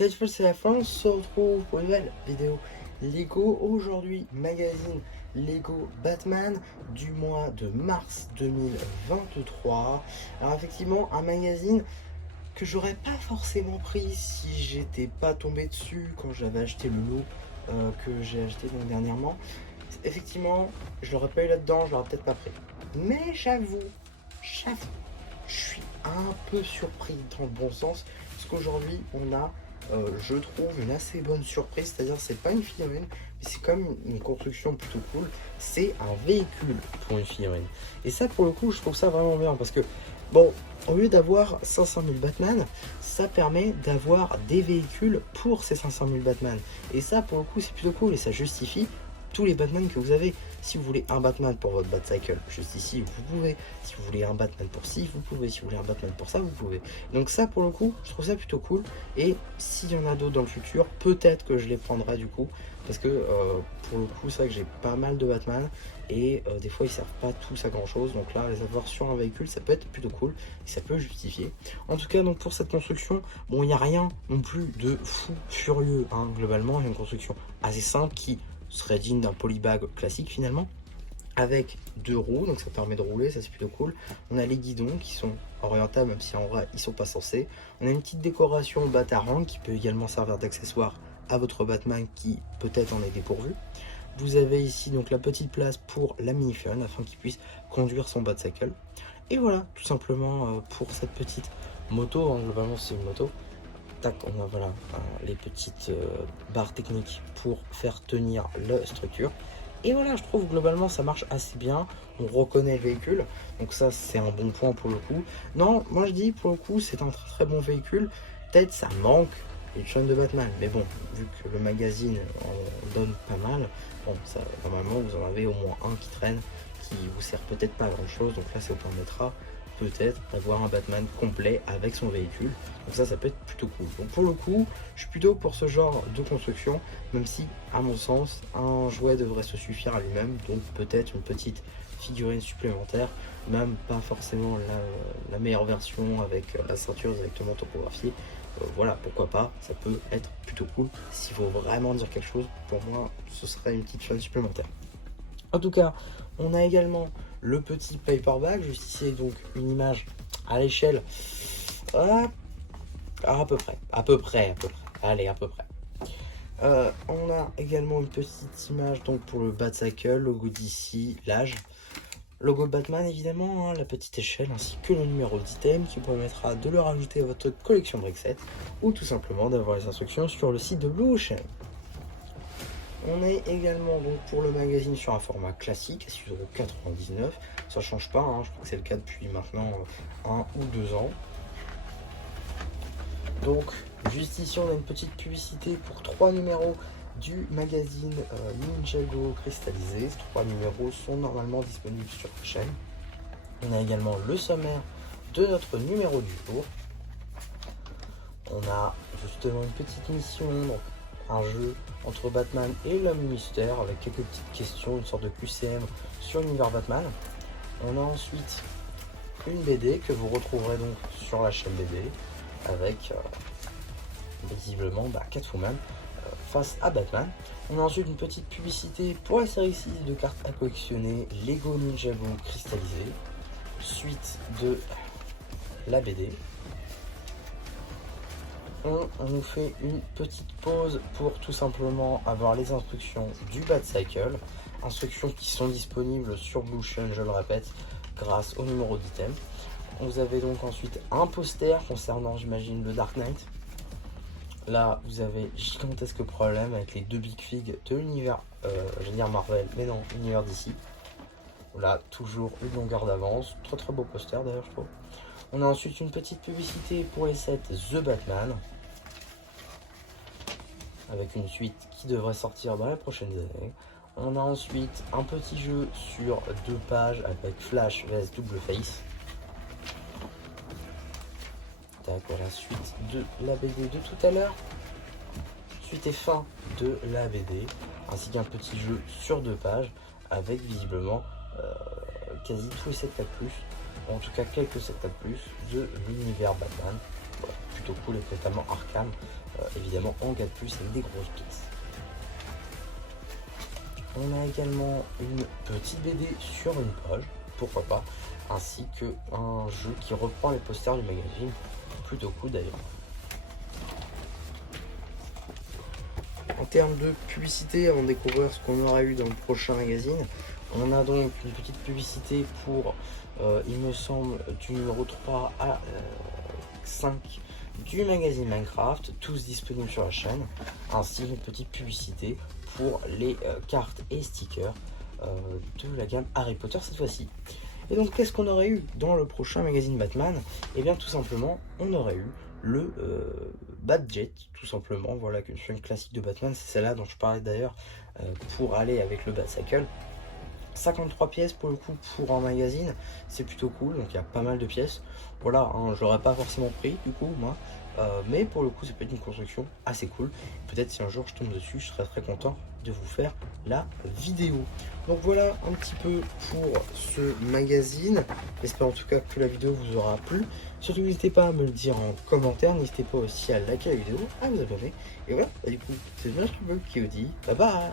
Cette fois c'est la fin, on se retrouve pour une nouvelle vidéo Lego. Aujourd'hui, magazine Lego Batman du mois de mars 2023. Alors effectivement, un magazine que j'aurais pas forcément pris si j'étais pas tombé dessus quand j'avais acheté le lot que j'ai acheté donc dernièrement. Effectivement, je l'aurais pas eu là-dedans, je l'aurais peut-être pas pris. Mais j'avoue, je suis un peu surpris dans le bon sens, parce qu'aujourd'hui on a, je trouve, une assez bonne surprise, c'est-à-dire c'est pas une figurine, mais c'est comme une construction plutôt cool, c'est un véhicule pour une figurine. Et ça pour le coup je trouve ça vraiment bien, parce que bon, au lieu d'avoir 500 000 Batman, ça permet d'avoir des véhicules pour ces 500 000 Batman. Et ça pour le coup c'est plutôt cool, et ça justifie tous les Batman que vous avez. Si vous voulez un Batman pour votre Batcycle, juste ici, vous pouvez. Si vous voulez un Batman pour ci, vous pouvez. Si vous voulez un Batman pour ça, vous pouvez. Donc ça, pour le coup, je trouve ça plutôt cool. Et s'il y en a d'autres dans le futur, peut-être que je les prendrai du coup. Parce que pour le coup, c'est vrai que j'ai pas mal de Batman. Et des fois, ils servent pas tous à grand chose. Donc là, les avoir sur un véhicule, ça peut être plutôt cool. Et ça peut justifier. En tout cas, donc pour cette construction, bon, il n'y a rien non plus de fou furieux. Hein. Globalement, il y a une construction assez simple qui serait digne d'un polybag classique finalement, avec deux roues, donc ça permet de rouler, ça c'est plutôt cool. On a les guidons qui sont orientables, même si en vrai ils sont pas censés. On a une petite décoration Batarang qui peut également servir d'accessoire à votre Batman qui peut-être en est dépourvu. Vous avez ici donc la petite place pour la minifigurine afin qu'il puisse conduire son Batcycle. Et voilà, tout simplement pour cette petite moto, hein, globalement c'est une moto. Tac, on a voilà les petites barres techniques pour faire tenir la structure. Et voilà, je trouve globalement ça marche assez bien. On reconnaît le véhicule, donc ça c'est un bon point pour le coup. Non, moi je dis pour le coup c'est un très bon véhicule. Peut-être ça manque une chaîne de Batman, mais bon, vu que le magazine en donne pas mal, bon, ça, normalement vous en avez au moins un qui traîne, qui vous sert peut-être pas à grand chose, donc là ça vous permettra peut-être d'avoir un Batman complet avec son véhicule. Donc ça peut être plutôt cool. Donc pour le coup, je suis plutôt pour ce genre de construction, même si, à mon sens, un jouet devrait se suffire à lui-même. Donc peut-être une petite figurine supplémentaire, même pas forcément la meilleure version avec la ceinture directement topographiée. Voilà, pourquoi pas, ça peut être plutôt cool. S'il faut vraiment dire quelque chose, pour moi, ce serait une petite chaîne supplémentaire. En tout cas, on a également le petit paperback, juste ici donc une image à l'échelle à peu près, allez à peu près. On a également une petite image donc pour le Batcycle, logo d'ici, l'âge, logo Batman évidemment, hein, la petite échelle ainsi que le numéro d'item qui vous permettra de le rajouter à votre collection Brickset ou tout simplement d'avoir les instructions sur le site de Blue Ocean. On est également donc pour le magazine sur un format classique à 6,99 €. Ça change pas, hein, je crois que c'est le cas depuis maintenant 1 ou 2 ans. Donc juste ici on a une petite publicité pour 3 numéros du magazine Ninjago cristallisé. Ces 3 numéros sont normalement disponibles sur la chaîne. On a également le sommaire de notre numéro du jour. On a justement une petite mission, donc un jeu entre Batman et l'homme mystère avec quelques petites questions, une sorte de QCM sur l'univers Batman. On a ensuite une BD que vous retrouverez donc sur la chaîne BD avec visiblement Catwoman face à Batman. On a ensuite une petite publicité pour la série 6 de cartes à collectionner Lego Ninjago cristallisé, suite de la BD. On nous fait une petite pause pour tout simplement avoir les instructions du Batcycle, instructions qui sont disponibles sur Blue Ocean, je le répète, grâce au numéro d'item. Vous avez donc ensuite un poster concernant, j'imagine, le Dark Knight. Là, vous avez gigantesque problème avec les deux Big Fig de l'univers, je vais dire Marvel, mais non, l'univers d'ici. Là, toujours une longueur d'avance, très beau poster d'ailleurs, je trouve. On a ensuite une petite publicité pour les sets The Batman, avec une suite qui devrait sortir dans les prochaines années. On a ensuite un petit jeu sur 2 pages avec Flash vs Double Face. D'accord, la suite de la BD de tout à l'heure. Suite et fin de la BD, ainsi qu'un petit jeu sur 2 pages avec visiblement quasi tous les 7 4+, en tout cas quelques 7 4+, de l'univers Batman. voilà, plutôt cool, et notamment Arkham, évidemment en 4+, avec des grosses pièces. On a également une petite BD sur une page, pourquoi pas, ainsi qu'un jeu qui reprend les posters du magazine, plutôt cool d'ailleurs. En termes de publicité, avant de découvrir ce qu'on aura eu dans le prochain magazine, on a donc une petite publicité pour, il me semble, du numéro 3 à 5 du magazine Minecraft, tous disponibles sur la chaîne, ainsi une petite publicité pour les cartes et stickers de la gamme Harry Potter cette fois-ci. Et donc qu'est-ce qu'on aurait eu dans le prochain magazine Batman? Et bien tout simplement, on aurait eu le Batjet, tout simplement, voilà, une classique de Batman, c'est celle-là dont je parlais d'ailleurs pour aller avec le Batcycle. 53 pièces pour le coup pour un magazine, c'est plutôt cool, donc il y a pas mal de pièces. Voilà, hein, je l'aurais pas forcément pris du coup moi, mais pour le coup c'est peut-être une construction assez cool. Peut-être si un jour je tombe dessus, je serais très content de vous faire la vidéo. Donc voilà un petit peu pour ce magazine. J'espère en tout cas que la vidéo vous aura plu. Surtout n'hésitez pas à me le dire en commentaire, n'hésitez pas aussi à liker la vidéo, à vous abonner. Et voilà, du coup c'est bien qui vous dit bye bye.